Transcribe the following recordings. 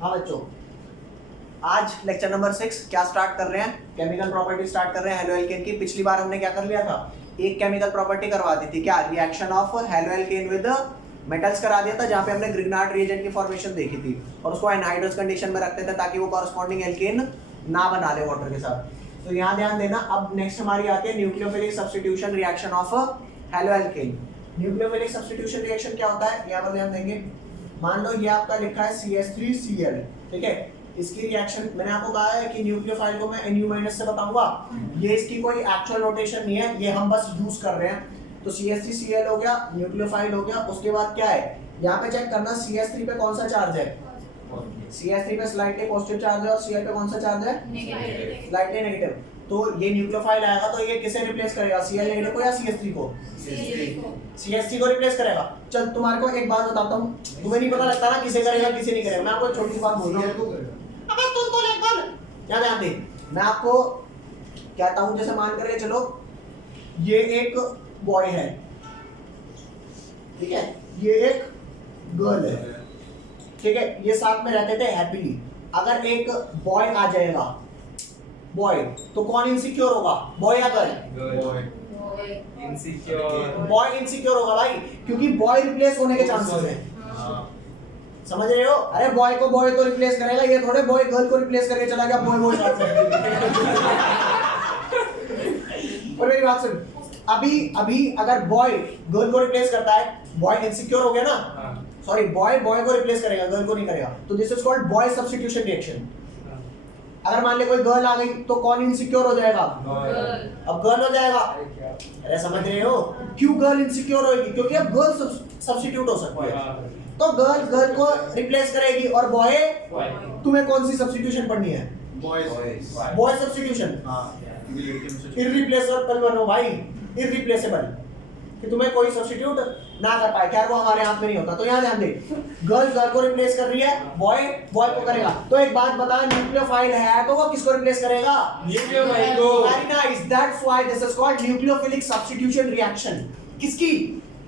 हाँ बच्चों, आज लेक्चर नंबर 6 क्या स्टार्ट कर रहे हैं? केमिकल प्रॉपर्टी स्टार्ट कर रहे हैं हेलो एल्केन की। पिछली बार हमने क्या कर लिया था? एक केमिकल प्रॉपर्टी करवा दी थी, क्या? Reaction of halo alkane with metals करा दिया था, जहाँ पे हमने ग्रिग्नार्ड रिएजेंट की फॉर्मेशन देखी थी और उसको एनहाइड्रस कंडीशन में रखते थे ताकि वो कॉरस्पॉन्डिंग एल्केन ना बना ले वाटर के साथ। तो यहाँ ध्यान देना। अब नेक्स्ट हमारी आती है nucleophilic substitution reaction of halo alkane. Nucleophilic substitution reaction क्या होता है, यहाँ पर ध्यान देंगे। मान लो ये आपका लिखा है CH3Cl, ठीक है। इसकी रिएक्शन मैंने आपको कहा है कि न्यूक्लियोफाइल को मैं Nu- से बताऊंगा। ये इसकी कोई एक्चुअल नोटेशन नहीं है, ये हम बस यूज कर रहे हैं। तो CH3Cl हो गया, न्यूक्लियोफाइल हो गया। उसके बाद क्या है, यहाँ पे चेक करना CH3 पे कौन सा चार्ज है। CH3 पे स्लाइटली पॉजिटिव चार्ज है और Cl पे कौन सा चार्ज है, स्लाइटली नेगेटिव। तो ये न्यूक्लियोफाइल आएगा तो ये किसे रिप्लेस करेगा, Cl नेगेटिव को या CH3 को? CH3 को रिप्लेस करेगा। चल तुम्हारे को एक बात बताता हूँ, तुम्हें नहीं पता लगता ना किसे करेगा किसे नहीं करेगा। मैं आपको एक छोटी सी बात बोल रहा हूँ, अबे तुम तो ले बोल क्या ध्यान दे। मैं आपको कहता हूँ, जैसे मान कर चलो ये एक बॉय है, ठीक है, ये एक गर्ल है, ठीक है, ये साथ में रहते थे हैप्पीली। अगर एक बॉय आ जाएगा, बॉय, तो कौन इनसिक्योर होगा, बॉय या गर्ल? बॉय इनसिक्योर होगा भाई, क्योंकि बॉय रिप्लेस होने के चांसेस हैं। समझ रहे हो? अरे बॉय को बॉय तो रिप्लेस करेगा, ये थोड़े बॉय गर्ल को रिप्लेस करके चला गया बॉय बॉय साथ में। और मेरी बात सुन, अभी अगर बॉय गर्ल को रिप्लेस करता है, बॉय इनसिक्योर हो गया ना, सॉरी, बॉय बॉय को रिप्लेस करेगा, गर्ल को नहीं करेगा। तो this is called boy substitution reaction. अगर मान ले कोई गर्ल आ गई तो कौन इनसिक्योर हो जाएगा? अब गर्ल हो जाएगा। अरे समझ रहे हो क्यों गर्ल इनसिक्योर होगी? क्योंकि अब गर्ल सब्स्टिट्यूट हो सकती है। तो गर्ल को रिप्लेस करेगी और बॉय, तुम्हें कौन सी सब्स्टिट्यूशन पढ़नी है? Boy substitution. इररिप्लेसेबल बनो भाई, इररिप्लेसेबल, कि तुम्हें कोई सब्स्टिट्यूट ना कर पाए। खैर वो हमारे हाथ में नहीं होता। तो यहाँ ध्यान दे, गर्ल को रिप्लेस कर रही है, बॉय बॉय को करेगा। तो एक बात बता, न्यूक्लियोफाइल है तो वो किसको रिप्लेस करेगा? न्यूक्लियोफाइल को। Very nice, that's why this is called nucleophilic substitution reaction. किसकी?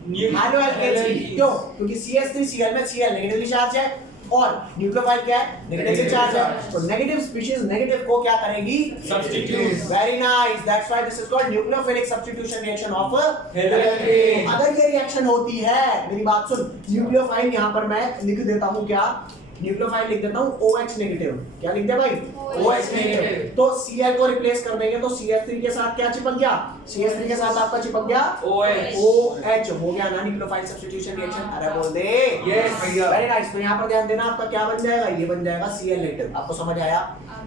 हेलो एल्केन की। क्यों? क्योंकि CH3Cl में Cl नेगेटिवली चार्ज है और न्यूक्लियोफाइल क्या है, नेगेटिवली चार्ज है। तो नेगेटिव स्पीशीज नेगेटिव को क्या करेगी? Substitute. Very nice, that's why this is called nucleophilic substitution reaction of halo alkane. अगर ये रिएक्शन होती है, मेरी बात सुन, न्यूक्लियोफाइल यहां पर मैं लिख देता हूं, क्या न्यूक्लियोफाइल लिख देता हूं, OH नेगेटिव। क्या लिख दे भाई? OH negative. तो Cl को रिप्लेस कर देंगे तो CH3 के साथ क्या चिपक गया? CH3 के साथ आपका चिपक गया OH। हो गया ना न्यूक्लियोफाइल सब्स्टिट्यूशन रिएक्शन? अरे बोल दे यस भैया। Very nice. तो यहाँ पर ध्यान देना, आपका क्या बन जाएगा? ये बन जाएगा Cl नेगेटिव। आपको समझ आया?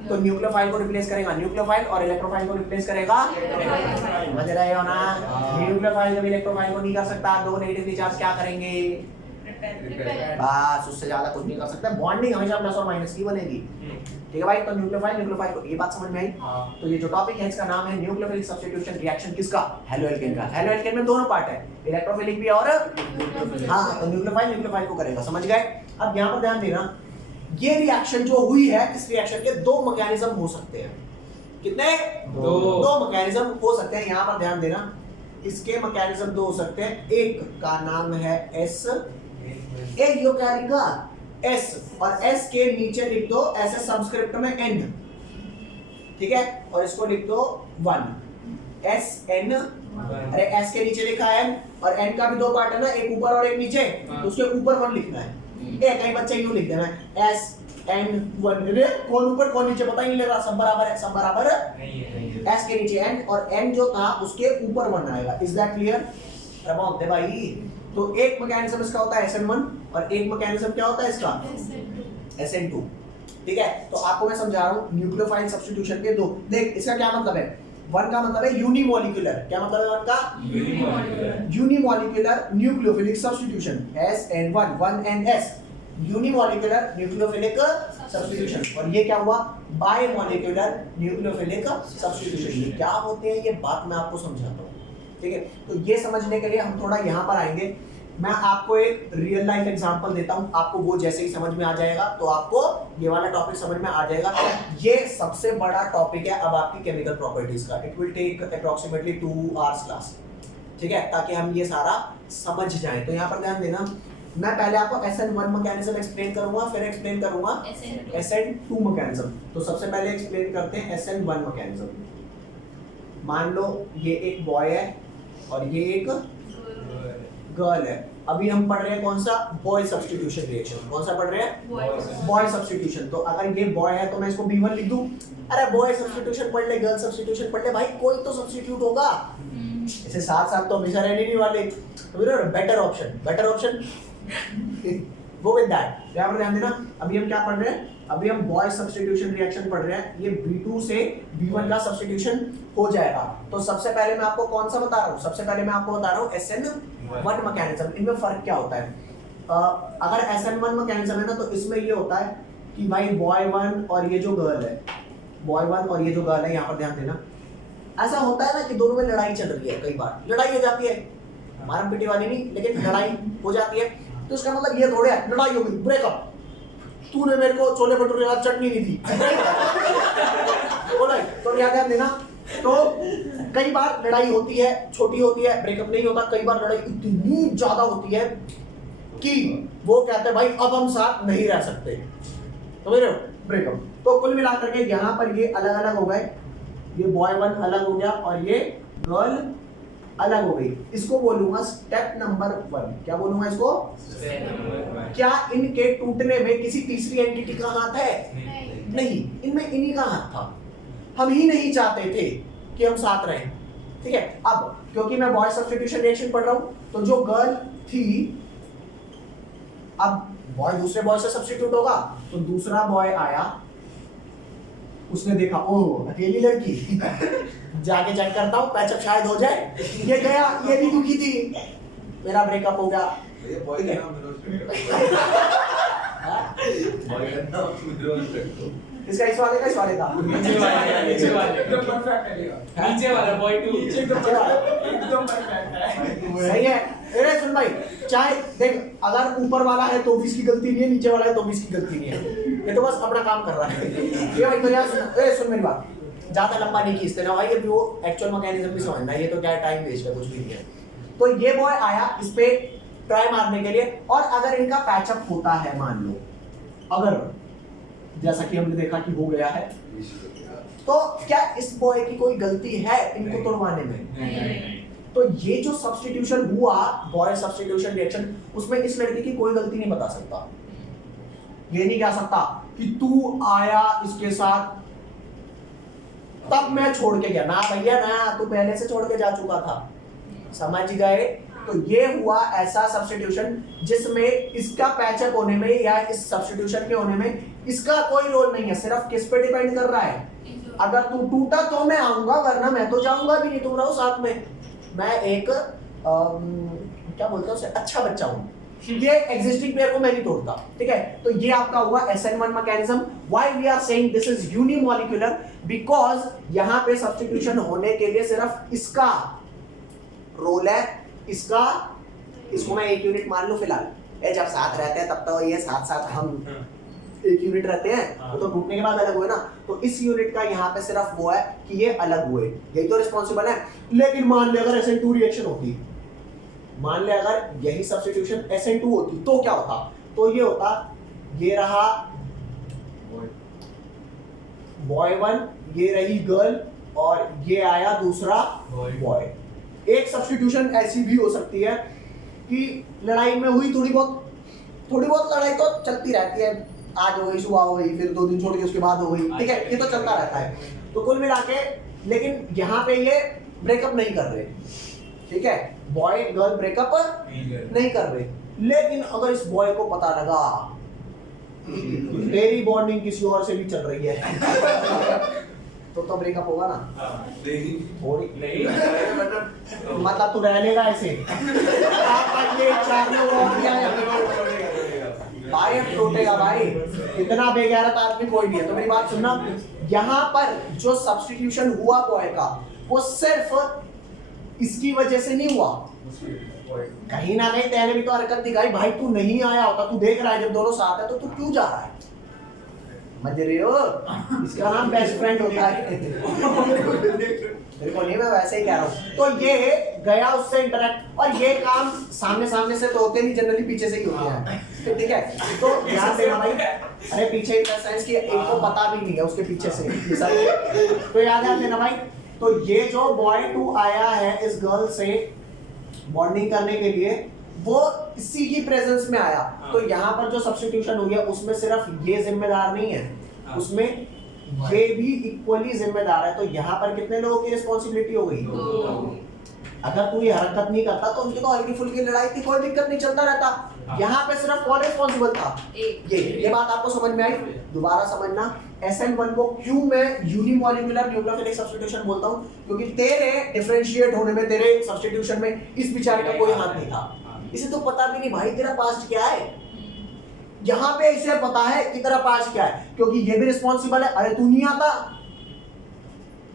तो न्यूक्लियोफाइल को रिप्लेस करेगा न्यूक्लियोफाइल और इलेक्ट्रोफाइल को रिप्लेस करेगा। समझ रहे हो ना? न्यूक्लियोफाइल कभी इलेक्ट्रोफाइल को नहीं कर सकता। दो नेगेटिव चार्ज क्या करेंगे? बस, उससे ज्यादा कुछ नहीं कर सकता। बॉन्डिंग हमेशा प्लस और माइनस की बनेगी, ठीक है भाई। तो न्यूक्लियोफाइल को, ये बात समझ में आई? तो ये जो टॉपिक है इसका नाम है न्यूक्लियोफिलिक सब्स्टिट्यूशन रिएक्शन। किसका? हेलो एल्केन का। हेलो एल्केन में दोनों पार्ट है, इलेक्ट्रोफिलिक भी और हाँ, तो न्यूक्लियोफाइल को करेगा। समझ गए? अब यहाँ पर ध्यान देना, ये रिएक्शन जो हुई है, इस रिएक्शन के दो मैकेनिज्म हो सकते हैं। कितने? दो मैकेनिज्म हो सकते हैं। यहाँ पर ध्यान देना, इसके मैकेनिज्म दो हो सकते हैं। एक का नाम है S, एक यो क्या लिखा S, और S के नीचे लिख दो ऐसे सबस्क्रिप्ट में N, ठीक है, और इसको लिख दो 1 SN। अरे S के नीचे लिखा है N, और N का भी दो पार्ट है ना, एक ऊपर और एक नीचे, तो उसके ऊपर 1 लिखना है। कई बच्चे यूं लिख देना SN1। अरे कौन ऊपर कौन नीचे पता ही नहीं लग रहा, सब बराबर है, सब बराबर है। S के नीचे N और N जो था उसके ऊपर 1 आएगा। Is that clear? रबाब दे भाई। तो एक मैकेनिज्म इसका होता है SN1 और एक मैकेनिज्म क्या होता है इसका? SN2। ठीक है, तो आपको मैं समझा रहा हूँ न्यूक्लियोफाइल सब्स्टिट्यूशन के दो। देख, इसका क्या मतलब है? 1 का मतलब है यूनिमोलिकुलर। क्या मतलब है 1 का? Unimolecular nucleophilic substitution, SN1, 1NS, unimolecular nucleophilic substitution. और ये क्या हुआ? Bimolecular nucleophilic substitution. ये क्या होते हैं, ये बात मैं आपको समझाता हूँ, ठीक है। तो ये समझने के लिए हम थोड़ा यहाँ पर आएंगे। मैं आपको एक रियल लाइफ एग्जांपल देता हूँ, आपको वो जैसे ही समझ में आ जाएगा तो आपको ये वाला टॉपिक समझ में आ जाएगा। ये सबसे बड़ा टॉपिक है अब आपकी केमिकल प्रॉपर्टीज का। It will take approximately 2 hours class, ठीक है, ताकि हम ये सारा समझ जाएं। तो यहाँ पर ध्यान देना, मैं पहले आपको SN1 मैकेनिज्म एक्सप्लेन करूंगा, फिर एक्सप्लेन करूंगा SN2 मैकेनिज्म। तो सबसे पहले एक्सप्लेन करते हैं SN1 मैकेनिज्म। मान लो ये एक बॉय है और ये एक गर्ल है। अभी हम पढ़ रहे हैं कौन सा? Boy substitution reaction. कौन सा पढ़ रहे हैं? Boy substitution. तो अगर ये बॉय है तो मैं इसको B1 लिख दूं। अरे बॉय सब्स्टिट्यूशन पढ़ ले, गर्ल सब्स्टिट्यूशन पढ़ ले, भाई कोई तो सब्स्टिट्यूट होगा। इसे साथ साथ तो हमेशा रहने नहीं वाले। तो better option go with that. यहाँ पर ध्यान देना, अभी हम क्या पढ़ रहे हैं? अभी हम बॉय सब्स्टिट्यूशन रिएक्शन पढ़ रहे हैं। ये B2 से B1 का सब्स्टिट्यूशन हो जाएगा। तो सबसे पहले मैं आपको कौन सा बता रहा हूँ? सबसे पहले मैं आपको बता रहा हूँ SN1 मैकेनिज्म। इनमें फर्क क्या होता है? अगर SN1 मैकेनिज्म है ना, तो इसमें ये होता है कि भाई बॉय 1 और ये जो गर्ल है, बॉय 1 और ये जो गर्ल है, यहाँ पर ध्यान देना, ऐसा होता है ना कि दोनों में लड़ाई चल रही है। कई बार लड़ाई हो जाती है, मारम पिटी वाली नहीं, लेकिन लड़ाई हो जाती है। तो इसका मतलब ये थोड़े है लड़ाई हो गई, ब्रेकअप, तूने मेरे को छोले भटूरे का चटनी नहीं दी। तो ध्यान देना, तो कई बार लड़ाई होती है, छोटी होती है, ब्रेकअप नहीं होता। कई बार लड़ाई इतनी ज्यादा होती है कि वो कहते हैं भाई अब हम साथ नहीं रह सकते, समझ रहे हो? ब्रेकअप। तो कुल मिलाकर के यहाँ पर ये अलग अलग हो गए। ये बॉय 1 अलग हो गया और ये गर्ल अलग हो गई। इसको बोलूंगा स्टेप नंबर 1। क्या बोलूंगा इसको? क्या इनके टूटने में किसी तीसरी एंटिटी का हाथ है? नहीं, इनमें इन्हीं का हाथ था। हम ही नहीं चाहते थे कि हम साथ रहें, ठीक है? अब क्योंकि मैं बॉय सब्स्टिट्यूशन रिएक्शन पढ़ रहा हूं, तो जो गर्ल थी, अब बॉय दूसरे बॉय से सब्स्टिट्यूट होगा, तो दूसरा बॉय आया, उसने देखा ओह अकेली लड़की, जाके चेक करता हूँ पैचअप शायद हो जाए। ये गया, ये भी दुखी थी, मेरा ब्रेकअप हो गया। इसका इस वाले का, इस वाले का, नीचे वाले एकदम परफेक्ट है। नीचे वाला बॉय 2 एकदम परफेक्ट है। सही है। अरे सुन भाई, चाहे देख, अगर ऊपर वाला है तो भी इसकी गलती नहीं है, नीचे वाला है तो भी इसकी गलती नहीं है। ये तो बस अपना काम कर रहा है। ये भाई मेरी बात सुन, सुन मेरी बात, ज्यादा लंबा नहीं खींचते ना भाई, ये वो एक्चुअल मैकेनिज्म भी समझना, ये तो क्या टाइम वेस्ट है, कुछ भी नहीं है। तो ये बॉय आया इस पे ट्राई मारने के लिए, और अगर इनका पैचअप होता है, मान लो अगर जैसा कि हमने देखा कि हो गया है, तो क्या इस बॉय की कोई गलती है इनको तोड़वाने में? तो ये जो सब्स्टिट्यूशन हुआ, बॉय सब्स्टिट्यूशन रिएक्शन, उसमें इस लड़की की कोई गलती नहीं बता सकता। ये नहीं कह सकता कि तू आया इसके साथ तब मैं छोड़ के गया, ना भैया ना, तू पहले से छोड़ के जा चुका था। समझ गए? तो ये हुआ ऐसा सब्स्टिट्यूशन जिसमें इसका पैचअप होने में या इस सब्स्टिट्यूशन के होने में इसका कोई रोल नहीं है, सिर्फ किस पे डिपेंड कर रहा है? अगर तू टूटा तो मैं आऊंगा, वरना मैं तो जाऊंगा भी नहीं, तुम रहो साथ में। मैं एक क्या बोलते हैं उसे, अच्छा बच्चा हूं। ये एग्जिस्टिंग पेयर को मैं नहीं तोड़ता, ठीक है? तो ये आपका हुआ SN1 mechanism. Why we are saying this is unimolecular? Because यहां पे सब्स्टिट्यूशन होने के लिए सिर्फ इसका रोल है, इसको मैं 1 यूनिट मान लूं फिलहाल। ये जब साथ रहते हैं तब तो ये साथ साथ हम 1 यूनिट रहते हैं, वो तो टूटने के बाद अलग हुए ना। तो इस यूनिट का यहाँ पे सिर्फ वो है कि ये अलग हुए, यही तो रिस्पॉन्सिबल है। लेकिन मान ले अगर SN2 रिएक्शन होती, मान ले अगर यही सब्स्टिट्यूशन SN2 होती, तो क्या होता? तो ये होता, ये रहा बॉय 1, ये रही गर्ल, और ये आया दूसरा बॉय। एक सब्स्टिट्यूशन ऐसी भी हो सकती है कि लड़ाई में हुई, थोड़ी बहुत लड़ाई तो चलती रहती है, आज हो गई, सुबह हो गई, फिर 2 दिन छोड़ के उसके बाद हो गई, ठीक है? ये तो चलता रहता है। तो कुल मिला के, लेकिन यहाँ पे ये ब्रेकअप नहीं कर रहे, ठीक है? बॉय गर्ल ब्रेकअप नहीं कर रहे। लेकिन अगर इस बॉय को पता लगा मेरी बॉन्डिंग किसी और से भी चल रही है तो ब्रेकअप होगा ना? नहीं। मतलब तू रह लेगा ऐसे? भाई अब टूटेगा भाई, इतना बेगैरत आदमी कोई नहीं है। तो मेरी बात सुनना, यहाँ पर जो सब्स्टिट्यूशन हुआ बॉय का, वो सिर्फ इसकी वजह से नहीं हुआ, कहीं ना कहीं तेरे भी तो हरकत दिखाई। भाई तू नहीं आया होता, तू देख रहा है जब दोनों साथ है तो तू क्यों जा रहा है? समझ रहे हो? इसका नाम बेस्ट फ्रेंड होता है। बिल्कुल नहीं, मैं वैसे ही कह रहा हूँ। तो ये गया उससे इंटरेक्ट, और ये काम सामने सामने से तो होते नहीं, जनरली पीछे से ही होते हैं, ठीक है। तो ध्यान देना भाई, अरे पीछे इन सेंस की एक को पता भी नहीं है उसके पीछे से ये सब, तो याद देना भाई। तो ये जो बॉय 2 आया है इस गर्ल से बॉन्डिंग करने के लिए, वो इसी की प्रेजेंस में आया, तो यहाँ पर जो सब्स्टिट्यूशन हो गया उसमें सिर्फ ये जिम्मेदार नहीं है, उसमें ये भी इक्वली जिम्मेदार है। तो यहाँ पर कितने लोगों की रिस्पॉन्सिबिलिटी हो गई? अगर तू ये हरकत नहीं करता तो उनकी तो हल्की फुल्की लड़ाई थी, कोई दिक्कत नहीं, चलता रहता। यहाँ पे सिर्फ कौन रिस्पॉन्सिबल था? ये बात आपको समझ में आई? दोबारा समझना, SN1 को क्यों मैं यूनिमॉलिक्यूलर न्यूक्लियोफिलिक सब्स्टिट्यूशन बोलता हूँ, क्योंकि तेरे डिफरेंशिएट होने में, तेरे सब्स्टिट्यूशन में इस बेचारे का कोई हाथ नहीं था। इसे तो पता भी नहीं भाई तेरा पास्ट क्या है, यहाँ पे इसे पता है कि तेरा पास्ट क्या है, क्योंकि ये भी रिस्पॉन्सिबल है। अरे तू नहीं आता,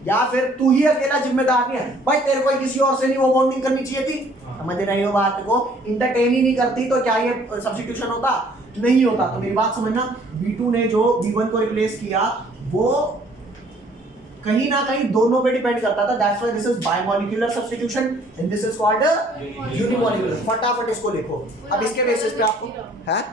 या फिर तू ही अकेला जिम्मेदार नहीं है भाई, तेरे को किसी और से नहीं वो बॉन्डिंग करनी चाहिए थी। समझ रही हो बात को? इंटरटेन ही नहीं करती तो क्या ये सब्स्टिट्यूशन होता? नहीं होता। तो मेरी बात समझना, B2 ने जो B1 को रिप्लेस किया वो कहीं ना कहीं दोनों पे डिपेंड करता था। That's why this is bimolecular substitution and this is called unimolecular. फटाफट इसको लिखो। अब इसके बेसिस पे आपको है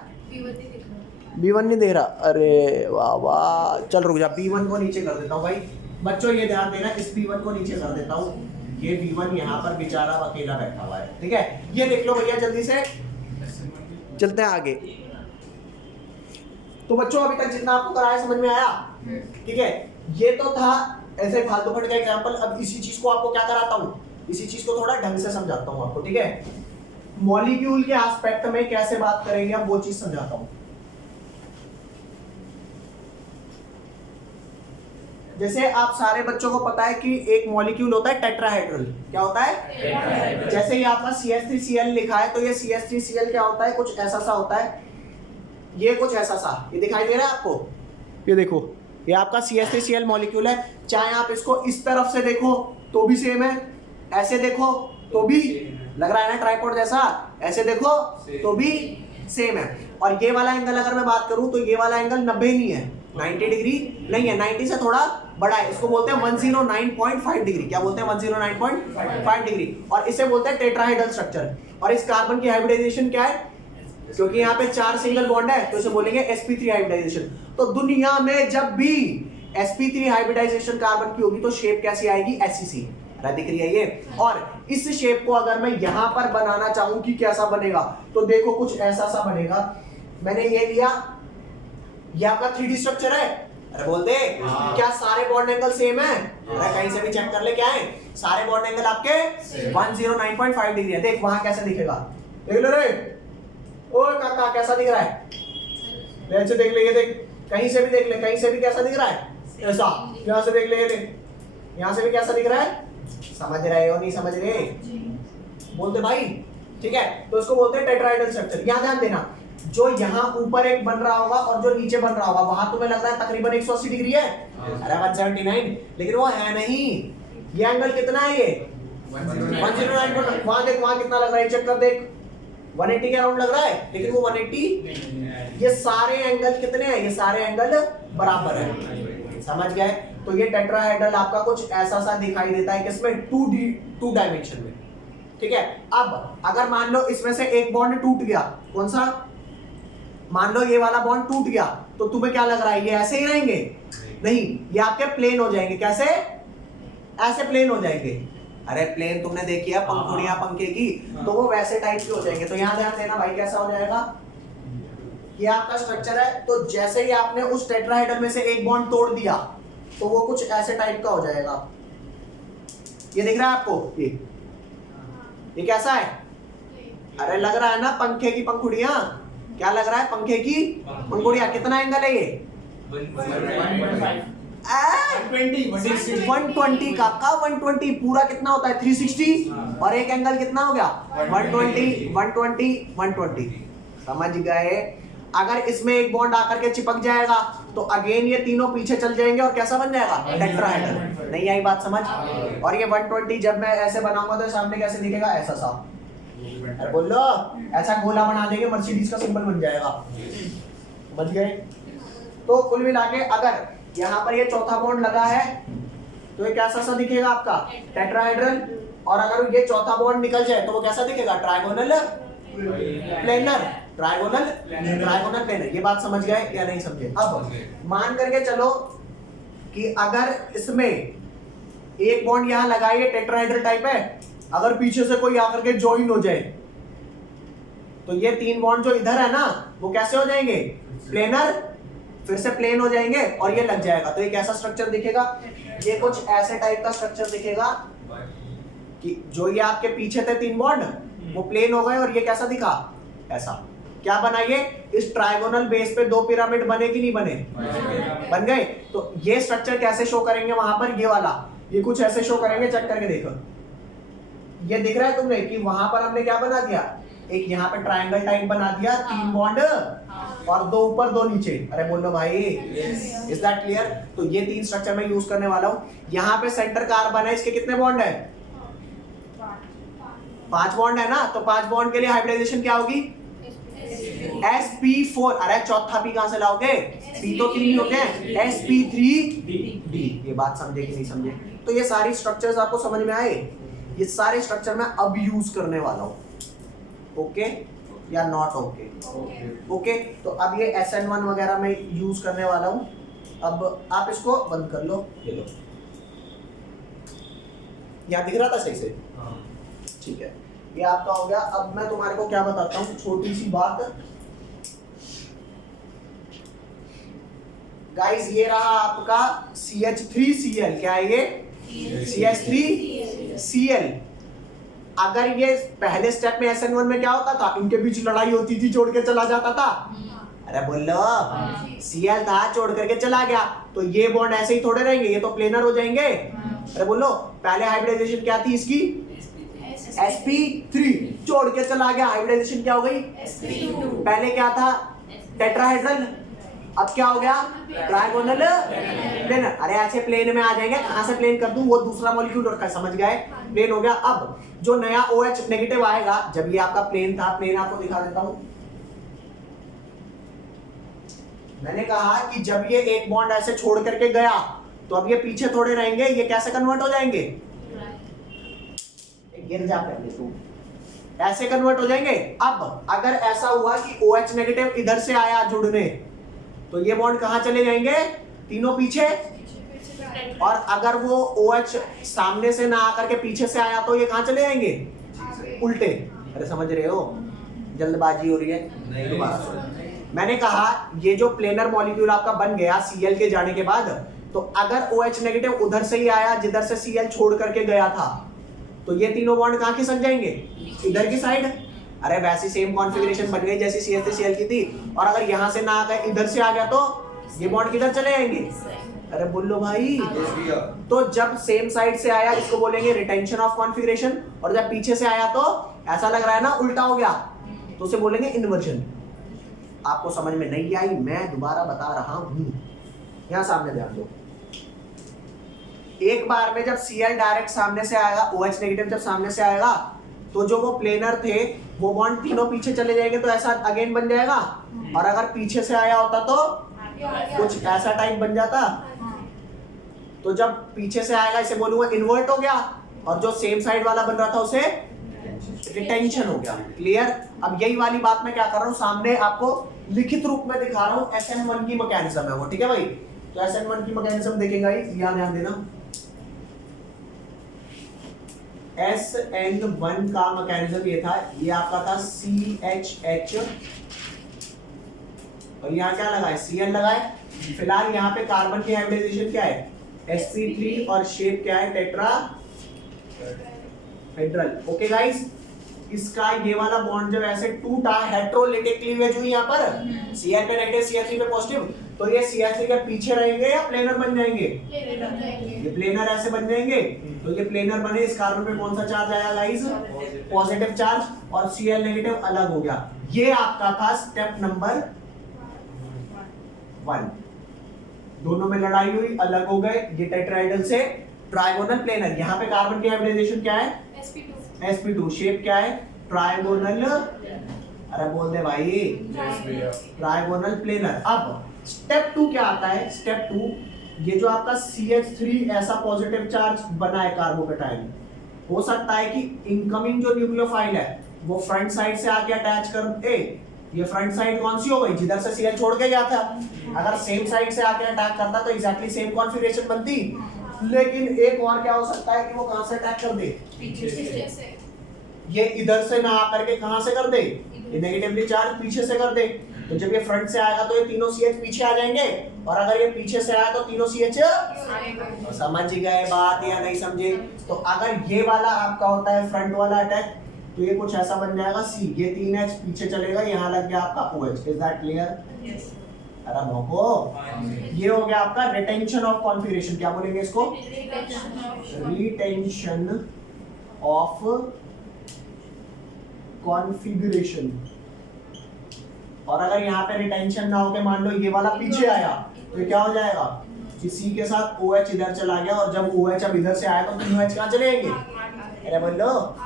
B1 नहीं दे रहा, अरे वाह वाह, चल रुक जा, B1 को नीचे कर देता हूँ भाई। बच्चों ये ध्यान देना, इस B1 को नीचे कर देता हूँ, ये B1 यहाँ पर बेचारा अकेला बैठा हुआ है, ठीक है। ये देख लो भैया, जल्दी से चलते हैं आगे। तो बच्चों अभी तक जितना आपको कराया समझ में आया? ठीक है, ये तो था ऐसे फालतू फट का एग्जांपल। अब इसी चीज को आपको क्या कराता हूँ, इसी चीज को थोड़ा ढंग से समझाता हूँ आपको, ठीक है। मॉलिक्यूल के एस्पेक्ट में कैसे बात करेंगे अब वो चीज समझाता हूँ। जैसे आप सारे बच्चों को पता है कि एक मॉलिक्यूल होता है टेट्राहेड्रल। क्या होता है? जैसे ये आपका CH3Cl लिखा है, तो ये CH3Cl क्या होता है? कुछ ऐसा सा होता है, ये कुछ ऐसा सा, ये दिखाई दे रहा है आपको? ये देखो, ये आपका CH3Cl मॉलिक्यूल है। चाहे आप इसको इस तरफ से देखो तो भी सेम है, ऐसे देखो तो भी लग रहा है ना ट्राइपॉड जैसा, ऐसे देखो तो भी सेम है। और ये वाला एंगल अगर मैं बात करूं तो ये वाला एंगल 90 नहीं है, 90 डिग्री नहीं है, 90 से थोड़ा बड़ा है। इसको बोलते हैं 109.5 डिग्री। क्या बोलते हैं? 109.5 डिग्री। और इसे बोलते हैं टेट्राहेड्रल स्ट्रक्चर। और इस कार्बन की हाइब्रिडाइजेशन क्या है? क्योंकि यहाँ पे 4 सिंगल बॉन्ड है तो इसे बोलेंगे sp3 हाइब्रिडाइजेशन। तो दुनिया में जब भी sp3 हाइब्रिडाइजेशन कार्बन की होगी तो शेप कैसी आएगी? SCC। दिख रही है ये? और इस शेप को अगर मैं यहाँ पर बनाना चाहूँ कि कैसा बनेगा, तो देखो कुछ ऐसा सा बनेगा। मैंने ये लिया, ये आपका 3D स्ट्रक्चर है। अरे बोल दे, क्या सारे बॉन्ड एंगल सेम है? अरे कहीं से भी चेक कर ले, क्या है? सारे बॉन्ड एंगल आपके 109.5 डिग्री है। देख वहां कैसे दिखेगा, देख लो रे। ओ काका कैसा दिख रहा है? ऐसे देख ले, ये देख, कहीं से भी देख ले, कहीं से भी कैसा दिख रहा है? ऐसा। यहाँ से देख ले, ये देख, यहाँ से भी कैसा दिख रहा है? समझ रहे हो नहीं समझ रहे? बोलते भाई, ठीक है। तो इसको बोलते हैं टेट्राहेड्रल स्ट्रक्चर। यहाँ ध्यान देना, जो यहाँ ऊपर एक बन रहा होगा और जो नीचे बन रहा होगा, वहां तुम्हें लग रहा है तकरीबन 180 डिग्री है। अरे 179, लेकिन वो है नहीं। ये एंगल कितना है? ये 109। वहां देख, वहां कितना लग रहा है, चेक कर देख, 180 के अराउंड लग रहा है, लेकिन वो 180। ये सारे एंगल कितने हैं? ये सारे एंगल बराबर है। समझ गए? तो ये टेट्राहेड्रल आपका कुछ ऐसा सा दिखाई देता है, किसमें? 2 डायमेंशन में, ठीक है। अब अगर मान लो इसमें से एक बॉन्ड टूट गया, कौन सा? मान लो ये वाला बॉन्ड टूट गया, तो तुम्हें क्या लग रहा है? ये ऐसे ही रहेंगे? नहीं, ये आपके प्लेन हो जाएंगे। कैसे? ऐसे प्लेन हो जाएंगे। अरे प्लेन तुमने देखी है पंखुड़ियां पंखे की, तो वो वैसे टाइप के हो जाएंगे। तो यहाँ ध्यान देना भाई, कैसा हो जाएगा? ये आपका स्ट्रक्चर है। तो जैसे ही आपने उस टेट्राहेड्रल में से एक बॉन्ड तोड़ दिया, तो वो कुछ ऐसे टाइप का हो जाएगा। ये दिख रहा है आपको? ये कैसा है? अरे लग रहा है ना पंखे की पंखुड़ियां। क्या लग रहा है? पंखे की पंखुड़ियां। कितना एंगल है ये? 120 का 120 पूरा कितना होता है? 360। और एक एंगल कितना हो गया? 120 120 120। समझ गए? अगर इसमें एक बॉन्ड आकर के चिपक जाएगा तो अगेन ये तीनों पीछे चल जाएंगे और कैसा बन जाएगा? टेट्राहेड्रल। नहीं आई बात समझ? और ये 120 जब मैं ऐसे बनाऊंगा तो सामने कैसे दिखेगा? ऐसा सा। अरे बोलो, ऐसा गोला बना देंगे, मर्सिडीज का सिंबल बन जाएगा। समझ गए? तो कुल मिला के अगर यहाँ पर ये चौथा बॉन्ड लगा है, तो ये कैसा सा दिखेगा आपका टेट्राहेड्रल, और अगर ये चौथा बॉन्ड निकल जाए तो वो कैसा दिखेगा, ट्राइगोनल प्लेनर, ट्राइगोनल प्लेनर। ये बात समझ गए या नहीं समझे? अब मान करके चलो कि अगर इसमें एक बॉन्ड यहां लगाइए, टेट्राहेड्रल टाइप है, अगर पीछे से कोई आकर के ज्वाइन हो जाए तो ये 3 बॉन्ड जो इधर है ना वो कैसे हो जाएंगे, प्लेनर, फिर से प्लेन हो जाएंगे और ये लग जाएगा। तो ये कैसा स्ट्रक्चर दिखेगा, ये कुछ ऐसे टाइप का स्ट्रक्चर दिखेगा कि जो ये आपके पीछे थे 3 बॉन्ड वो प्लेन हो गए, और ये कैसा दिखा, ऐसा। क्या बनाइए, इस ट्राइगोनल बेस पे 2 पिरामिड बने कि नहीं बने, बन गए। तो ये स्ट्रक्चर कैसे शो करेंगे वहां पर, ये वाला, ये कुछ ऐसे शो करेंगे, चेक करके देखो। ये दिख रहा है तुमने कि वहां पर हमने क्या बना दिया, एक यहाँ पे ट्रायंगल टाइप बना दिया, 3 बॉन्ड और 2 ऊपर 2 नीचे। अरे बोलो भाई, इज दैट क्लियर? तो ये 3 स्ट्रक्चर मैं यूज करने वाला हूँ। यहाँ पे सेंटर कार्बन है, इसके कितने बॉन्ड है, 5 बॉन्ड है ना, तो 5 बॉन्ड के लिए हाइब्रिडाइजेशन क्या होगी, sp4। अरे चौथा पी कहां से लाओगे, पी तो 3 ही होते हैं, sp3d। ये बात समझे कि नहीं समझे? तो ये सारी स्ट्रक्चर्स आपको समझ में आए, ये सारे स्ट्रक्चर मैं अब यूज करने वाला हूं, ओके या नॉट ओके? ओके, तो अब ये SN1 वगैरह मैं यूज करने वाला हूं। अब आप इसको बंद कर लो, ये लो, यहाँ दिख रहा था सही से? ठीक है, ये आपका हो गया। अब मैं तुम्हारे को क्या बताता हूँ, छोटी सी बात गाइस, ये रहा आपका CH3Cl। क्या है ये, CH3Cl। अगर ये पहले स्टेप में SN1 में क्या होता था, इनके बीच लड़ाई होती थी, छोड़ के चला जाता था। अरे बोलो, Cl था, छोड़ करके चला गया, तो ये बॉन्ड ऐसे ही थोड़े रहेंगे, ये तो प्लेनर हो जाएंगे। अरे बोलो, पहले हाइब्रिडाइजेशन क्या थी इसकी, sp3, छोड़ के चला गया, हाइब्रिडाइजेशन क्या हो गई, पहले क्या था, टेट्राहेड्रल, अब क्या हो गया, ट्राइगोनल प्लेनर। अरे ऐसे प्लेन में आ जाएंगे, कहां से प्लेन कर दूं, वो दूसरा मॉलिक्यूल रखा है, समझ गए, प्लेन हो गया। अब जो नया OH नेगेटिव आएगा, जब ये आपका प्लेन था, प्लेन आपको दिखा देता हूं। मैंने कहा कि जब ये एक बॉन्ड ऐसे छोड़ करके गया, तो अब ये पीछे थोड़े रहेंगे, ये कैसे कन्वर्ट हो जाएंगे, गिर जा पहले तू, ऐसे कन्वर्ट हो जाएंगे। अब अगर ऐसा हुआ कि OH नेगेटिव इधर से आया जुड़ने, तो ये बॉन्ड कहां चले जाएंगे, तीनों पीछे। और अगर वो OH सामने से ना आकर के पीछे से आया, तो ये कहां चले जाएंगे, उल्टे। अरे समझ रहे हो, जल्दबाजी हो रही है, दोबारा सुनो। मैंने कहा ये जो प्लेनर मॉलिक्यूल आपका बन गया Cl के जाने के बाद, तो अगर OH नेगेटिव उधर से ही आया जिधर से Cl छोड़ करके गया था, तो ये तीनों बॉन्ड कहां खिसक जाएंगे, इधर की साइड। अरे वैसी सेम कॉन्फ़िगरेशन बन गई जैसी CH3Cl की थी। और अगर यहां से ना आकर इधर से आ गया, तो ये बॉन्ड किधर चले जाएंगे, अरे बोलो भाई। तो जब सेम साइड से आया, इसको बोलेंगे रिटेंशन ऑफ कॉन्फ़िगरेशन, और जब पीछे से आया तो ऐसा लग रहा है ना उल्टा हो गया, तो उसे बोलेंगे इन्वर्जन। आपको समझ में नहीं आई, मैं दोबारा बता रहा हूं, यहां सामने ध्यान दो। एक बार में जब Cl डायरेक्ट सामने से आएगा, OH नेगेटिव जब सामने से आएगा, तो जो वो प्लेनर थे वो बॉन्ड तीनों पीछे चले जाएंगे, तो ऐसा अगेन बन जाएगा। और अगर पीछे से आया होता तो कुछ ऐसा टाइप बन जाता। तो जब पीछे से आएगा, इसे बोलूंगा इन्वर्ट हो गया, और जो सेम साइड वाला बन रहा था उसे रिटेंशन हो गया। क्लियर? अब यही वाली बात मैं क्या कर रहा हूँ, सामने आपको लिखित रूप में दिखा रहा हूँ। SN1 की मैकेनिज्म है वो, ठीक है भाई? तो SN1 की मैकेनिज्म देखेगा, यहाँ ध्यान देना। SN1 का मैकेनिज्म ये था, ये आपका था CHH, और यहाँ क्या लगा है, Cl लगा है। फिलहाल यहाँ पे कार्बन की हाइब्रिडाइजेशन क्या है, sp3, और शेप क्या है, टेट्राहेड्रल। ओके गाइस, इसका ये वाला बॉन्ड जब ऐसे टूटा, हेटेरोलिटिक क्लीवेज हुई यहाँ पर, Cl पे नेगेटिव, CH3 पे पॉजिटिव, तो ये CH3 के पीछे रहेंगे या प्लेनर बन जाएंगे, ये प्लेनर ऐसे बन जाएंगे। तो ये प्लेनर बने, इस कार्बन पे कौन सा चार्ज आया गाइस, पॉजिटिव चार्ज, और Cl नेगेटिव अलग हो गया। ये आपका था स्टेप नंबर 1। दोनों में लड़ाई हुई, अलग हो गए, ये टेट्राहेड्रल से ट्राइगोनल प्लेनर। यहाँ पे कार्बन की हाइब्रिडाइजेशन क्या है, sp2, शेप क्या है, ट्राइगोनल, अरे बोल दे भाई, ट्राइगोनल प्लेनर। अब स्टेप 2 क्या आता है, स्टेप 2 ये जो आपका CH3 ऐसा पॉजिटिव चार्ज बना है कार्बोकेटाइन, हो सकता है कि इनकमिंग जो न्यूक्लियोफाइल है वो फ्रंट साइड से आके अटैच कर दे। ये फ्रंट साइड कौन सी हो गई, जिधर से Cl छोड़ के गया था। अगर सेम साइड से आके अटैक करता तो एग्जैक्टली सेम कॉन्फ़िगरेशन बनती। लेकिन एक और क्या हो सकता है कि वो कहां से अटैक कर दे, पीछे से। ये इधर से ना आकर के कहां से कर दे, ये नेगेटिवली चार्ज पीछे से कर दे। तो जब ये फ्रंट से आएगा तो ये तीनों CH पीछे आ जाएंगे, और अगर ये पीछे से आया तो तीनों CH। तो समझ गए बात या नहीं समझे? तो अगर ये वाला आपका होता है फ्रंट वाला अटैक, तो ये कुछ ऐसा बन जाएगा C, ये 3H पीछे चलेगा, यहाँ लग गया आपका OH। Is that clear? अरे भोको, ये हो गया आपका रिटेंशन ऑफ कॉन्फ़िगरेशन। क्या बोलेंगे इसको? Retention of configuration. और अगर यहाँ पे रिटेंशन ना होके मान लो ये वाला पीछे आया, तो ये क्या हो जाएगा कि C के साथ OH इधर चला गया, और जब OH अब इधर से आया तो तीनों H कहाँ चले जाएंगे? अरे बोलो,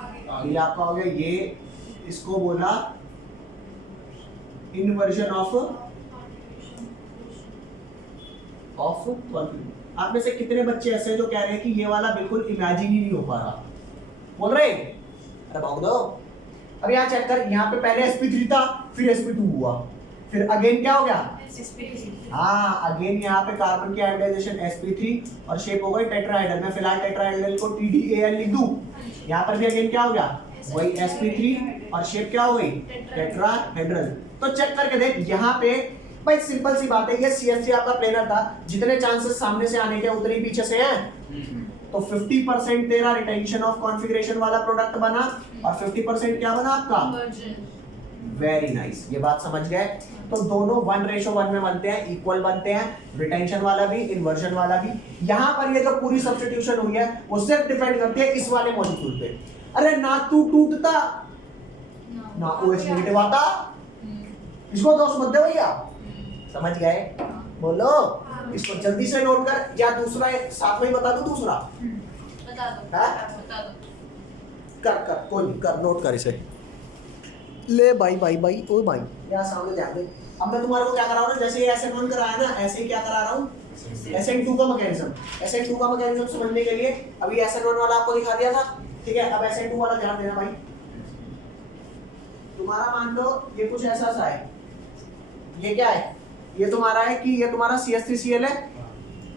ये आपका हो गया, ये इसको बोला इन्वर्जन ऑफ कॉन्फ़िगरेशन। आप में से कितने बच्चे ऐसे हैं जो कह रहे हैं कि ये वाला बिल्कुल इमेजिन ही नहीं हो पा रहा? बोल रहे? अरे भाग दो। अब यहाँ चेक कर, यहाँ पे पहले sp3 था, फिर sp2 हुआ, फिर अगेन क्या हो गया? हाँ, अगेन यहाँ पे कार्बन की हाइब्रिडाइजेशन sp3 और शेप हो गई टेट्राहेड्रल। मैं फिलहाल टेट्राहेड्रल को TDAL लिख दूं। यहाँ पर भी अगेन क्या हो गया? वही sp3 और शेप क्या हो गई? टेट्राहेड्रल। तो चेक करके देख, यहाँ पे भाई सिंपल सी बात है, ये CH3 आपका प्लेनर था, जितने चांसेस सामने से आने के उतने ही पीछे से हैं। तो 50% तेरा रिटेंशन ऑफ कॉन्फ़िगरेशन वाला प्रोडक्ट बना, और 50% क्या बना आपका? वेरी नाइस, ये बात समझ गए? तो दोनों 1:1 में बनते हैं, इक्वल बनते हैं, रिटेंशन वाला भी, इन्वर्जन वाला भी। यहाँ पर ये जो पूरी सब्स्टिट्यूशन हुई है वो सिर्फ डिपेंड करती है इस वाले मॉलिक्यूल पे। अरे ना तू टूटता ना OH नेगेटिव आता, इसको दोष मत दे भैया। समझ गए? बोलो, इसको जल्दी से नोट कर, या दूसरा साथ में ही बता दूं? दूसरा बता दो। कर कोई नहीं, कर नोट कर इसे। ले भाई ओ भाई, यहाँ सामने ध्यान दे। अब मैं तुम्हारे को क्या करा रहा हूँ, जैसे ये SN1 कराया ना, ऐसे ही क्या करा रहा हूँ, SN2 का मैकेनिज्म समझने के लिए अभी SN1 वाला आपको दिखा दिया था, ठीक है? अब SN2 वाला ध्यान देना भाई। तुम्हारा मान लो ये कुछ ऐसा सा है, ये क्या है? ये तुम्हारा है कि ये तुम्हारा CH3Cl है।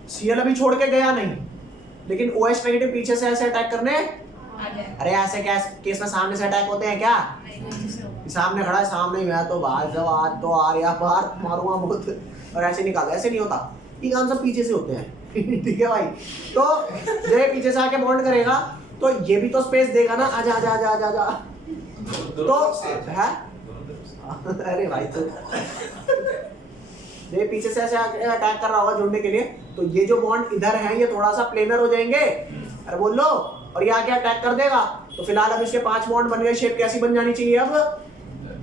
Cl अभी छोड़ के गया नहीं, लेकिन OH नेगेटिव पीछे से ऐसे अटैक करने। अरे ऐसे क्या केस में सामने से अटैक होते हैं क्या? सामने खड़ा है, सामने गया तो बाहर जब आज तो आ रहा बाहर मारूंगा बहुत, और ऐसे निकालो, ऐसे नहीं होता। ये काम सब पीछे से होते हैं। ठीक है भाई? तो जब ये पीछे से आके बॉन्ड करेगा तो ये भी तो स्पेस देगा ना, आजा आजा आजा आजा आजा। तो है अरे भाई, तो ये पीछे से ऐसे अटैक कर रहा होगा जोड़ने के लिए, तो ये जो बॉन्ड इधर है ये थोड़ा सा प्लेनर हो जाएंगे। अरे बोल लो, और ये आके अटैक कर देगा। तो फिलहाल अब इसके 5 बॉन्ड बन गए। शेप कैसी बन जानी चाहिए अब?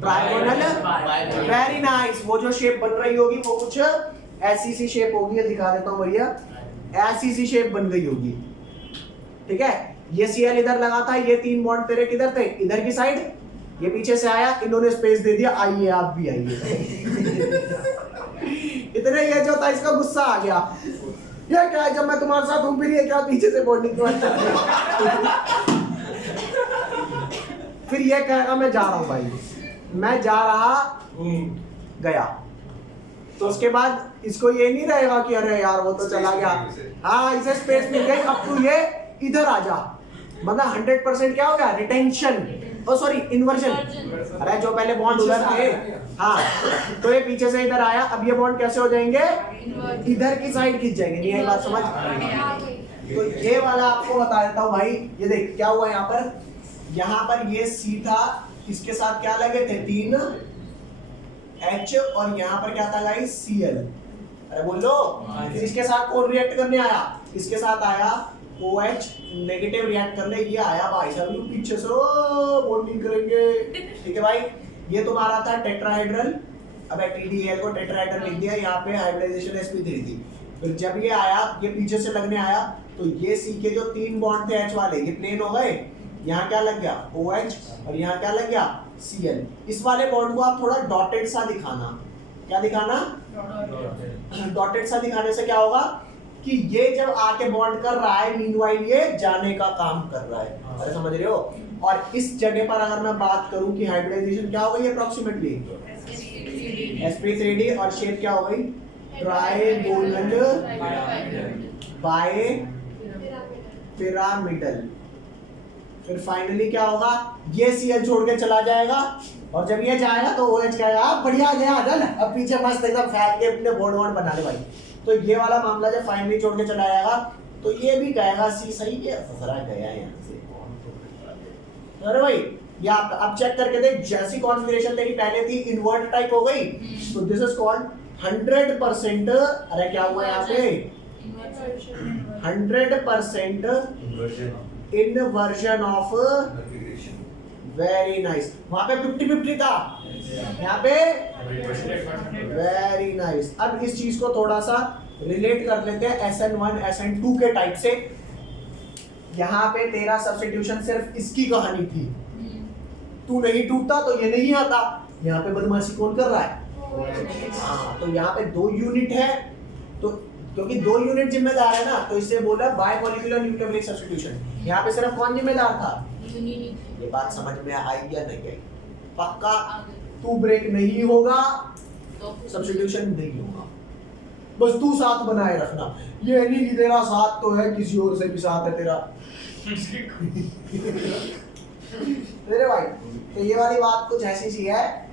ट्रायगोनल। Very nice. वो जो शेप बन रही होगी वो कुछ ऐसी सी शेप होगी, ये दिखा देता हूँ भैया, ऐसी सी शेप बन गई होगी। ठीक है? ये Cl इधर लगा था, ये 3 बॉन्ड तेरे किधर थे? इधर की साइड। ये पीछे से आया, इन्होंने स्पेस दे दिया, आइए आप भी आइए। इतने ये जो था इसका गुस्सा आ गया, ये क्या है, जब मैं तुम्हारे साथ हूं फिर ये क्या पीछे से बॉन्डिंग फिर ये कहेगा मैं जा रहा हूं भाई, मैं जा रहा गया। तो उसके बाद इसको ये नहीं रहेगा कि अरे यार वो तो चला गया, हाँ इसे स्पेस मिल गई, अब तू ये इधर आ जा। मतलब 100% क्या हो गया? रिटेंशन, ओ सॉरी इन्वर्जन। अरे जो पहले बॉन्ड उधर थे, हाँ, तो ये पीछे से इधर आया, अब ये बॉन्ड कैसे हो जाएंगे? इधर की साइड खींच जाएंगे। नहीं आई बात समझ? तो ये वाला आपको बता देता हूँ भाई। ये देख क्या हुआ यहाँ पर ये C था, इसके साथ क्या लगे थे? 3 H, और यहाँ पर क्या था गाइस? Cl। अरे बोलो, फिर इसके साथ कौन रिएक्ट करने आया? इसके साथ आया OH नेगेटिव रिएक्ट करने, ये आया भाई साहब पीछे से बॉन्डिंग करेंगे। ठीक है भाई? ये तुम्हारा था टेट्राहेड्रल, अब TDAL को टेट्राहेड्रल लिख दिया, यहाँ पे हाइब्रिडाइजेशन sp3 थी। फिर जब ये आया, ये पीछे से लगने आया, तो ये C के जो 3 बॉन्ड थे H वाले, ये प्लेन हो गए। यहाँ क्या लग गया? OH, और यहाँ क्या लग गया? Cl। इस वाले बॉन्ड को आप थोड़ा डॉटेड सा दिखाना। क्या दिखाना? डॉटेड सा दिखाने से क्या होगा कि ये जब आके बॉन्ड कर रहा है मीनवाइल ये जाने का काम कर रहा है। अरे समझ रहे हो? और इस जगह पर अगर मैं बात करूं कि हाइब्रिडाइजेशन क्या हो गई अप्रोक्सीमेटली sp3d और शेप क्या हो गई ट्राइगोनल बाय पिरामिडल। फिर फाइनली क्या होगा ये Cl छोड़ के चला जाएगा और जब ये जाएगा तो OH कहेगा आप बढ़िया गया डन अब पीछे मस्त एकदम फैल के अपने बोर्ड वोर्ड बना ले भाई। तो ये वाला मामला जब फाइनली छोड़ के चला जाएगा तो ये भी कहेगा सी सही है फसरा गया यहाँ से। अरे भाई ये आप अब चेक करके देख जैसी कॉन्फ़िगरेशन तेरी पहले थी इन्वर्ट टाइप हो गई तो दिस इज कॉल्ड 100%। अरे क्या हुआ यहाँ पे 100% इन्वर्जन ऑफ वेरी नाइस। वहां पे 50-50 था यहाँ पे वेरी नाइस। अब इस चीज को थोड़ा सा रिलेट कर लेते हैं SN1 SN2 के टाइप से। यहाँ पे तेरा सब्स्टिट्यूशन सिर्फ इसकी कहानी थी, तू नहीं टूटता तो ये नहीं आता। यहाँ पे बदमाशी कौन कर रहा है? हाँ तो यहाँ पे 2 यूनिट है तो क्योंकि 2 यूनिट जिम्मेदार है ना तो इससे बोला बाय मॉलिक्यूलर न्यूक्लियोफिलिक सब्स्टिट्यूशन। यहाँ पे सिर्फ कौन जिम्मेदार था? ये बात समझ में आई या नहीं आई? पक्का तू ब्रेक नहीं होगा सब्स्टिट्यूशन नहीं होगा, बस तू साथ बनाए रखना। ये नहीं कि तेरा साथ तो है किसी और से भी साथ है तेरा तेरे भाई। तो ये वाली बात कुछ ऐसी सी है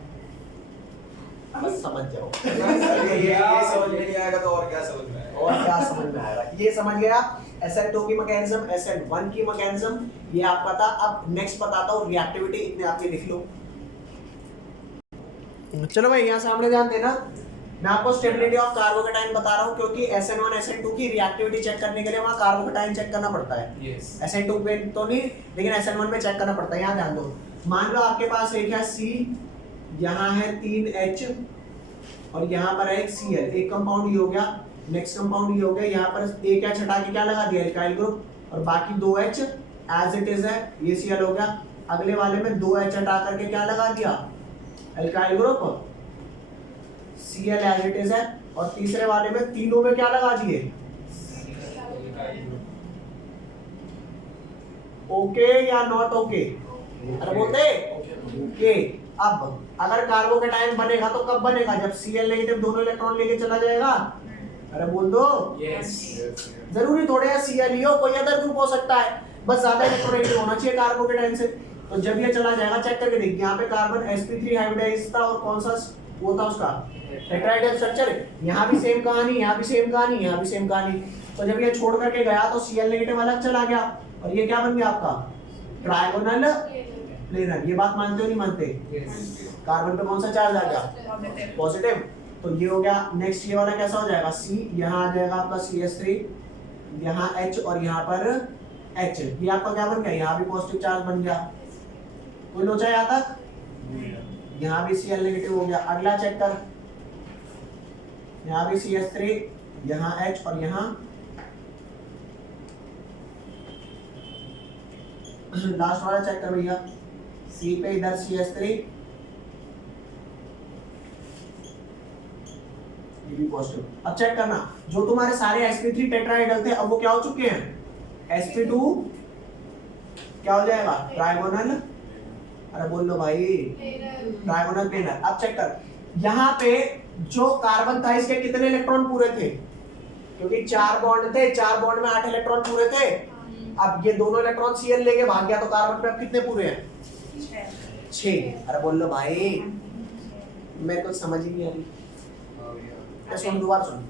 बस समझ जाओ। ये समझ में नहीं आएगा तो और क्या समझ में आएगा? और क्या समझ में आएगा? ये समझ गया SN2 की मैकेनिज्म, SN1 की मैकेनिज्म ये आपका था। अब नेक्स्ट बताता हूँ रिएक्टिविटी, इतने आप ये लिख लो। चलो भाई यहाँ सामने ध्यान देना, मैं आपको स्टेबिलिटी ऑफ कार्बोकेटाइन बता रहा हूँ क्योंकि SN1 SN2 की रिएक्टिविटी चेक करने के लिए वहाँ कार्बोकेटाइन चेक करना पड़ता है। SN2 पे तो नहीं लेकिन SN1 में चेक करना पड़ता है। यहाँ ध्यान दो, मान लो आपके पास एक है C, यहाँ है 3H और यहाँ पर है एक Cl। एक कंपाउंड ये हो गया, नेक्स्ट कंपाउंड ये हो गया। यहाँ पर एक H हटा के क्या लगा दिया एल्काइल ग्रुप और बाकी 2H एज इट इज है, ये Cl हो गया। अगले वाले में 2H हटा करके क्या लगा दिया alkyl group Cl as it is है और तीसरे वाले में तीनों में क्या लगा दिए ओके या नॉट ओके? अरे बोलते ओके। अब अगर कार्बोकेटाइन बनेगा तो कब बनेगा? जब Cl नेगेटिव दोनों इलेक्ट्रॉन लेके चला जाएगा। अरे बोल दो जरूरी थोड़े है Cl ही हो, कोई अदर ग्रुप हो सकता है, बस ज्यादा इलेक्ट्रोनेगेटिव होना चाहिए कार्बोकेटाइन से। तो जब ये चला जाएगा चेक करके देख, यहाँ पे कार्बन sp3 हाइब्रिडाइज था और कौन सा वो था उसका टेट्राहेड्रल स्ट्रक्चर। यहाँ भी सेम कहानी, यहाँ भी सेम कहानी, यहाँ भी सेम कहानी। तो जब ये छोड़ करके गया तो Cl नेगेटिव अलग चला गया और ये क्या बन गया आपका ट्राइगोनल प्लेनर। ये बात मानते हो नहीं मानते? कार्बन पे कौन सा चार्ज आ गया पॉजिटिव। तो ये हो गया। नेक्स्ट ये वाला कैसा हो जाएगा C, यहाँ आ जाएगा आपका CH3, यहाँ H और यहाँ पर H। ये आपका क्या बन गया? यहाँ भी पॉजिटिव चार्ज बन गया। कोई लोचा यहाँ तक? यहाँ भी Cl नेगेटिव हो गया। अगला चेक कर, यहाँ भी CH3, यहाँ H और यहाँ लास्ट वाला चेक कर भैया, C पे इधर CH3, ये भी पॉजिटिव। अब चेक करना जो तुम्हारे सारे sp3 टेट्राहेड्रल थे अब वो क्या हो चुके हैं sp2 क्या हो जाएगा ट्राइगोनल। अरे बोल लो भाई ट्राइगोनल प्लेनर। अब चेक कर यहाँ पे जो कार्बन था इसके कितने इलेक्ट्रॉन पूरे थे? क्योंकि 4 बॉन्ड थे, 4 बॉन्ड में 8 इलेक्ट्रॉन पूरे थे। अब ये दोनों इलेक्ट्रॉन Cl लेके भाग गया तो कार्बन पे अब कितने पूरे हैं? 6। अरे बोल लो भाई मेरे को समझ ही नहीं आ रही। सुन दोबारा सुन,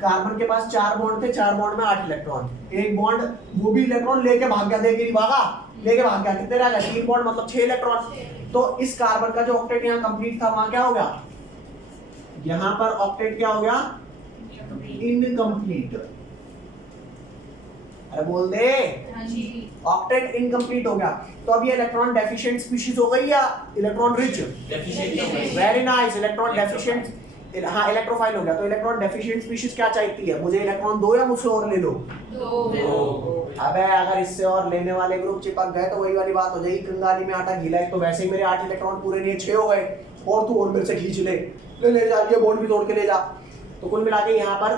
कार्बन के पास 4 बॉन्ड थे, 4 बॉन्ड में 8 इलेक्ट्रॉन। एक बॉन्ड वो भी इलेक्ट्रॉन लेके भाग गया, लेके नहीं भागा, लेके भाग गया। कितने रह गए? 3 बॉन्ड मतलब 6 इलेक्ट्रॉन। तो इस कार्बन का जो ऑक्टेट यहाँ कंप्लीट था वहां क्या हो गया? यहाँ पर ऑक्टेट क्या हो गया? इनकम्प्लीट। अरे बोल दे ऑक्टेट इनकम्प्लीट हो गया। तो अब ये इलेक्ट्रॉन डेफिशिएंट स्पीशीज हो गई या electron rich? Very nice, electron deficient. हाँ इलेक्ट्रोफाइल हो गया। तो इलेक्ट्रॉन डेफिशिएंट स्पीशीज क्या चाहती है? मुझे इलेक्ट्रॉन दो या मुझसे और ले लो? अबे अगर इससे और लेने वाले ग्रुप चिपक गए तो वही वाली बात हो जाएगी, कंगाली में आटा गीला है। तो वैसे ही मेरे 8 इलेक्ट्रॉन पूरे नहीं 6 हो गए और तू और मेरे से खींच ले जा, ये बॉन्ड भी तोड़ के ले जा। तो कुल मिला के यहाँ पर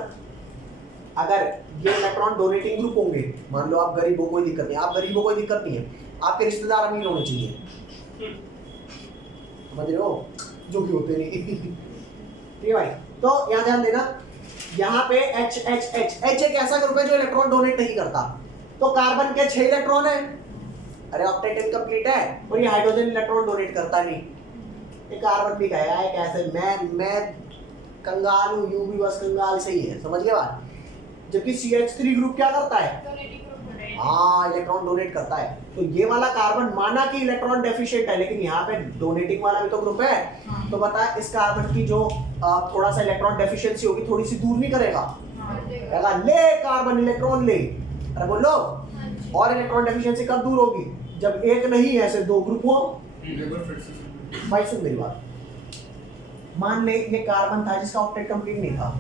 अगर ये इलेक्ट्रॉन डोनेटिंग ग्रुप होंगे, मान लो आप गरीबों को कोई दिक्कत नहीं, आप गरीबों को कोई दिक्कत नहीं है, आपके रिश्तेदार अमीर होने चाहिए, समझ रहे हो, जो भी होते नहीं ठीक है भाई। तो यहाँ ध्यान देना, यहाँ पे H एक ऐसा ग्रुप है जो इलेक्ट्रॉन डोनेट नहीं करता। तो कार्बन के 6 इलेक्ट्रॉन है, अरे ऑक्टेट इनकम्प्लीट है, और ये हाइड्रोजन इलेक्ट्रॉन डोनेट करता नहीं। ये कार्बन भी गया है कैसे, मैं कंगाल हूँ, यू भी बस कंगाल से ही है, समझ गए बात। जबकि CH3 ग्रुप क्या करता है, हाँ इलेक्ट्रॉन डोनेट करता है। तो ये वाला कार्बन माना कि इलेक्ट्रॉन डेफिशिएंट है, लेकिन यहाँ पे डोनेटिंग वाला भी तो ग्रुप है। तो बता इस कार्बन की जो थोड़ा सा इलेक्ट्रॉन डेफिशिएंसी होगी, थोड़ी सी दूर नहीं करेगा, कहेगा ले कार्बन इलेक्ट्रॉन ले, अरे बोलो। और इलेक्ट्रॉन डेफिशिएंसी कब दूर होगी, जब एक नहीं ऐसे 2 ग्रुप हो। भाई सुन मेरी बात, मान ले ये कार्बन था जिसका ऑक्टेट कंप्लीट नहीं था,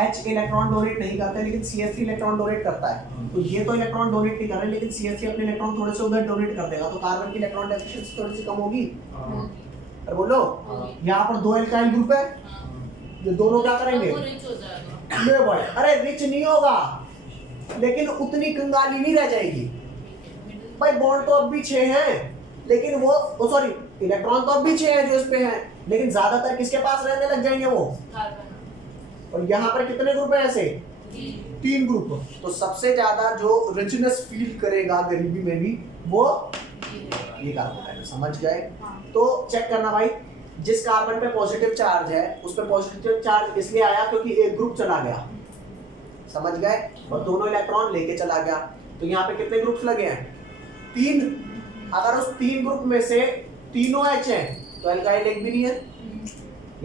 H इलेक्ट्रॉन डोनेट नहीं करता है, लेकिन CH3 इलेक्ट्रॉन डोनेट करता है। तो ये तो इलेक्ट्रॉन डोनेट नहीं कर रहा है, लेकिन CH3 अपने इलेक्ट्रॉन थोड़े से उधर डोनेट कर देगा, तो कार्बन की इलेक्ट्रॉन डेफिशिएंसी थोड़ी सी कम होगी। अरे बोलो, यहाँ पर 2 एल्काइल ग्रुप है, ये दोनों क्या करेंगे, ले भाई, अरे रिच नहीं होगा, लेकिन उतनी कंगाली नहीं रह जाएगी। भाई बॉन्ड तो अब भी 6 हैं, लेकिन वो सॉरी इलेक्ट्रॉन तो अब भी 6 हैं जो इस पे हैं, लेकिन ज्यादातर किसके पास रहने लग जाएंगे वो। और यहाँ पर कितने ग्रुप है ऐसे, 3 ग्रुप। तो सबसे ज्यादा जो रिचनेस फील करेगा गरीबी में भी वो ये कार्बन है, समझ गए। तो चेक करना भाई, जिस कार्बन पे पॉजिटिव चार्ज है उस पे पॉजिटिव चार्ज इसलिए आया क्योंकि एक ग्रुप चला गया, समझ गए, और दोनों इलेक्ट्रॉन लेके चला गया। तो यहाँ पे कितने ग्रुप्स लगे हैं, 3। अगर उस 3 ग्रुप में से तीनों H हैं तो एल्काइल एक भी नहीं है।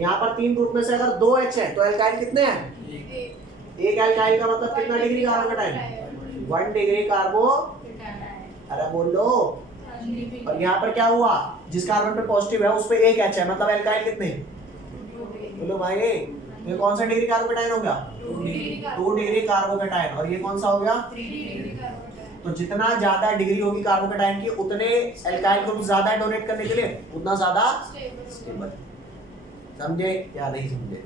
यहाँ पर 3 ग्रुप में से अगर 2 H हैं तो एल्काइल कितने हैं, एक एल्काइल का मतलब कितना डिग्री कार्बन का टाइम, 1 डिग्री कार्बो, अरे बोलो। और यहाँ पर क्या हुआ, जिस कार्बन पे पॉजिटिव है उस पे एक H है, मतलब एल्काइल कितने, बोलो भाई, ये कौन सा डिग्री कार्बोकेटाइन हो गया, 2 डिग्री कार्बोकेटाइन। और ये कौन सा हो गया, 3। तो जितना ज्यादा डिग्री होगी कार्बोकेटाइन की, उतने एल्काइल ग्रुप ज्यादा डोनेट करने के लिए उतना ज्यादा स्टेबल। समझे या नहीं समझे,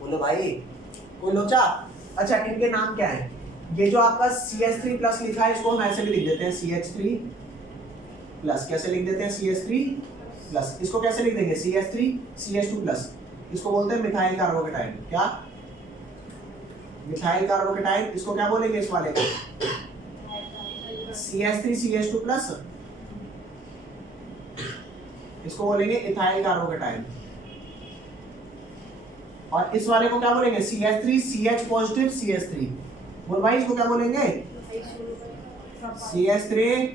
बोलो भाई, कोई लोचा। अच्छा इनके नाम क्या है, ये जो आपका CH3 प्लस लिखा है इसको हम ऐसे भी लिख देते हैं, CH3 प्लस, कैसे लिख देते हैं, CH3 प्लस। इसको कैसे लिख देंगे, CH3 CH2 प्लस। इसको बोलते हैं मिथाइल कार्बोकेटाइन। क्या, मिथाइल कार्बोकेटाइन। इसको क्या बोलेंगे, इस वाले को CH3 CH2 प्लस, इसको बोलेंगे इथाइल कार्बोकेटाइन। और इस वाले को क्या बोलेंगे, CH3 CH पॉजिटिव CH3। बोल भाई इसको क्या बोलेंगे, CH3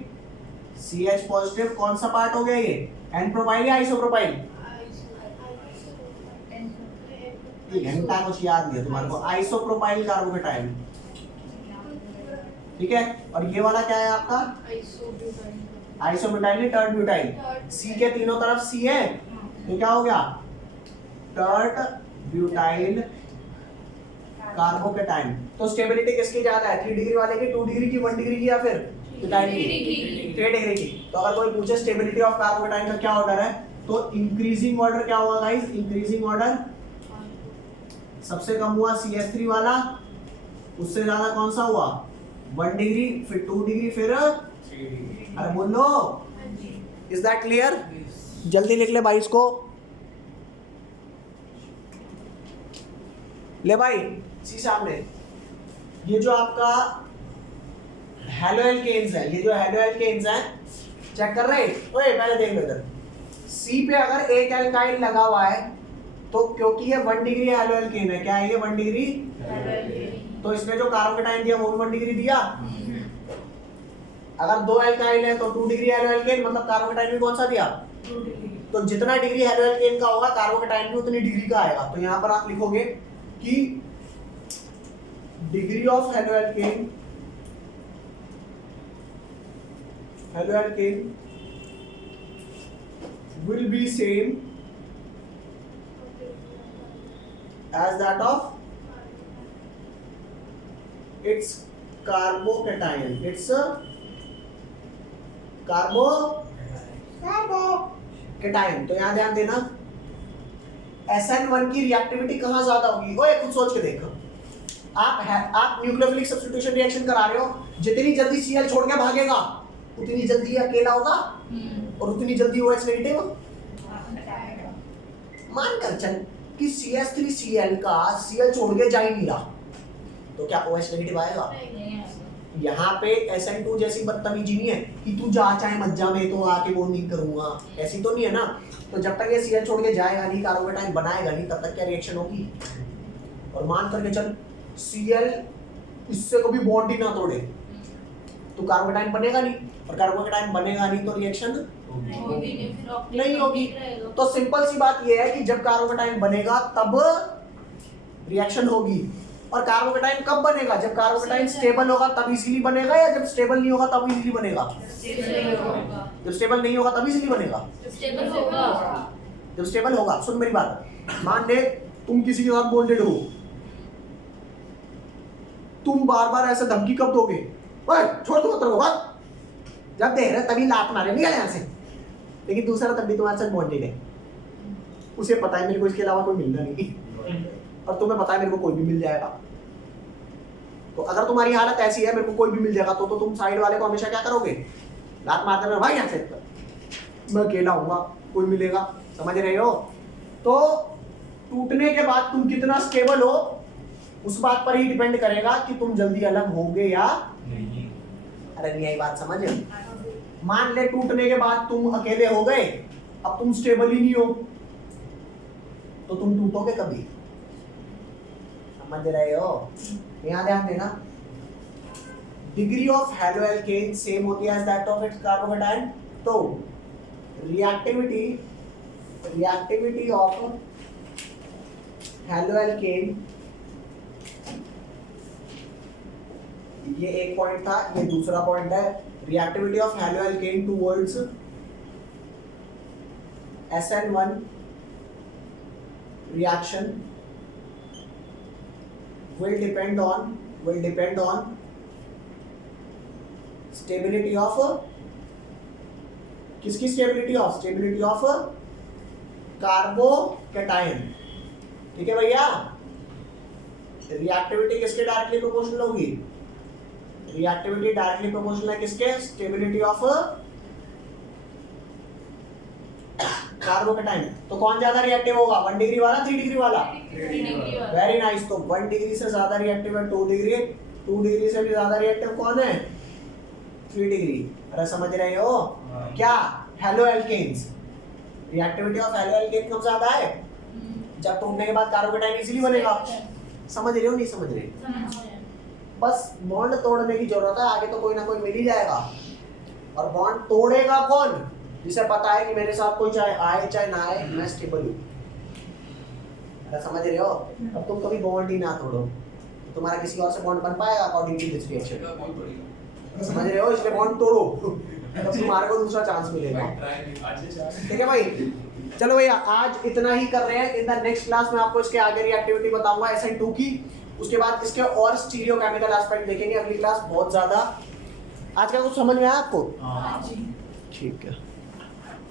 CH पॉजिटिव। कौन सा पार्ट हो गया ये, एन प्रोपाइल या आइसोप्रोपाइल, घंटा कुछ याद नहीं है तुम्हारे को, आइसोप्रोपाइल कार्बोकेटाइन, ठीक है। और ये वाला क्या है आपका, आइसोब्यूटाइल टर्ट ब्यूटाइल। सी के तीनों तरफ सी है तो क्या हो गया, टर्ट ब्यूटाइल कार्बोकेटाइन। तो स्टेबिलिटी किसकी ज्यादा है, 3 डिग्री वाले की, 2 डिग्री की, 1 डिग्री की, या फिर ब्यूटाइल की, 3 डिग्री की। तो अगर कोई पूछे स्टेबिलिटी ऑफ कार्बोकेटाइन का क्या ऑर्डर है, तो इंक्रीजिंग ऑर्डर क्या होगा गाइस, इंक्रीजिंग ऑर्डर सबसे कम हुआ CH3 वाला, उससे ज्यादा कौन सा हुआ 1 डिग्री, फिर 2 डिग्री, फिर 3 डिग्री। अरे बोलो, इज दैट क्लियर? जल्दी लिख ले भाई इसको, ले भाई सी सामने। ये जो आपका हेलोएल्केन्स है, ये जो हेलोएल्केन्स है, चेक कर रहे, ओए पहले देख लो इधर, सी पे अगर एक एल्काइल लगा हुआ है तो क्योंकि ये 1 डिग्री हेलोएल्केन है, क्या है ये 1 डिग्री, तो इसने जो कार्बोकेटाइन दिया वो भी 1 डिग्री दिया। अगर 2 एल्काइल है तो 2 डिग्री हेलोएल्केन, मतलब कार्बोकेटाइन भी कौन सा दिया, 2 डिग्री। तो जितना डिग्री हेलोएल्केन का होगा कार्बोकेटाइन भी उतनी डिग्री का आएगा। तो यहाँ पर आप लिखोगे कि degree of haloalkane will be same as that of its carbocation, its carbocation। तो यहां ध्यान देना, SN1 की रिएक्टिविटी कहां ज्यादा होगी, ओए खुद सोच के देखो, आप न्यूक्लियोफिलिक सब्स्टिट्यूशन रिएक्शन करा रहे हो, जितनी जल्दी Cl छोड़ के भागेगा उतनी जल्दी अकेला होगा और उतनी जल्दी OH नेगेटिव मान कर चल कि CH3Cl का Cl छोड़ के जा ही नहीं रहा, तो क्या OH नेगेटिव आएगा? यहाँ पे SN2 जैसी बदतमीजी नहीं है कि तू जा चाहे मत जा, मैं तो आके वो नहीं करूंगा, ऐसी तो नहीं है ना। तो जब तक ये Cl छोड़ के जाएगा नहीं, कार्बोकेटाइन बनाएगा नहीं, तब तक क्या रिएक्शन होगी? और मान करके चल Cl इससे कभी बॉन्ड ही ना तोड़े तो कार्बोकेटाइन बनेगा नहीं, और कार्बोकेटाइन बनेगा नहीं तो रिएक्शन नहीं होगी। तो सिंपल सी बात ये है कि जब कार्बोकेटाइन बनेगा तब रिएक्शन होगी, और कार्बोकेटाइन कब बनेगा? जब कार्बोकेटाइन स्टेबल होगा तब इजीली बनेगा, या जब स्टेबल नहीं होगा तब इजीली बनेगा? जब स्टेबल नहीं होगा तब इजीली बनेगा। जब स्टेबल होगा। सुन मेरी बात, मान ले तुम किसी के साथ बॉन्डेड हो, तुम बार बार ऐसे धमकी कब दोगे? ओए छोड़ दो तेरे को बात, जब देख रहे तभी लात मारे निकल यहाँ से। लेकिन दूसरा तब भी तुम्हारे साथ बॉन्डेड है, उसे पता है मेरे को इसके अलावा कोई मिलना नहीं, और तुम्हें पता है मेरे को कोई भी मिल जाएगा। तो अगर तुम्हारी हालत ऐसी है मेरे को कोई भी मिल जाएगा, तो तुम साइड वाले को हमेशा क्या करोगे? लात मारते रहो भाई यहाँ से, मैं अकेला हूँगा, कोई मिलेगा। समझ रहे हो? तो टूटने के बाद तुम कितना स्टेबल हो उस बात पर ही डिपेंड करेगा कि तुम जल्दी अलग होगे या नहीं। अरे नहीं आई बात समझ? मान ले टूटने के बाद तुम अकेले हो गए, अब तुम स्टेबल ही नहीं हो, तो तुम टूटोगे कभी? समझ रहे हो? यहाँ ध्यान देना, डिग्री ऑफ हैलोएल्केन सेम होती है as that of its carbocation. तो रिएक्टिविटी ऑफ हैलोएल्केन, ये एक पॉइंट था, ये दूसरा पॉइंट है। Reactivity of haloalkane towards SN1 reaction will depend on stability of किसकी स्टेबिलिटी ऑफ कार्बोकेटाइन। ठीक है भैया? रिएक्टिविटी किसके डायरेक्टली प्रोपोर्शनल होगी? रिएक्टिविटी डायरेक्टली प्रोपोर्शनल है किसके? Stability of carbocation. तो कौन ज्यादा रिएक्टिव होगा? 1 डिग्री वाला 3 डिग्री वाला? Very nice. तो 1 डिग्री से ज्यादा रिएक्टिव है 2 डिग्री, 2 डिग्री से भी ज्यादा रिएक्टिव कौन है? 3 डिग्री। अरे समझ रहे हो? क्या हैलोएल्केन्स, रिएक्टिविटी ऑफ हैलोएल्केन कब ज्यादा है? जब टूटने के बाद कार्बोकेटाइन इजीली बनेगा। समझ रहे हो नहीं समझ रहे? बस बॉन्ड तोड़ने की जरूरत है, आगे तो कोई ना कोई मिल ही जाएगा। और बॉन्ड तोड़ेगा कौन? जिसे पता है कि मेरे साथ कोई चाहे आए चाहे ना आए, मैं स्टेबल हूँ। अरे समझ रहे हो? अब तुम कभी बॉन्ड ही ना तोड़ो तो तुम्हारा किसी और से बॉन्ड बन पाएगा अकॉर्डिंग टू दिस रिएक्शन। समझ रहे हो? इसलिए बॉन्ड तोड़ो, तब तुम्हारे को दूसरा चांस मिलेगा। ठीक है भाई? चलो भैया आज इतना ही कर रहे हैं। इन द नेक्स्ट क्लास में आपको इसके आगे रिएक्टिविटी बताऊंगा SN2 की, उसके बाद इसके और स्टीरियोकेमिकल एस्पेक्ट देखेंगे अगली क्लास। बहुत ज्यादा आज का कुछ समझ में आया आपको? हाँ जी। ठीक है।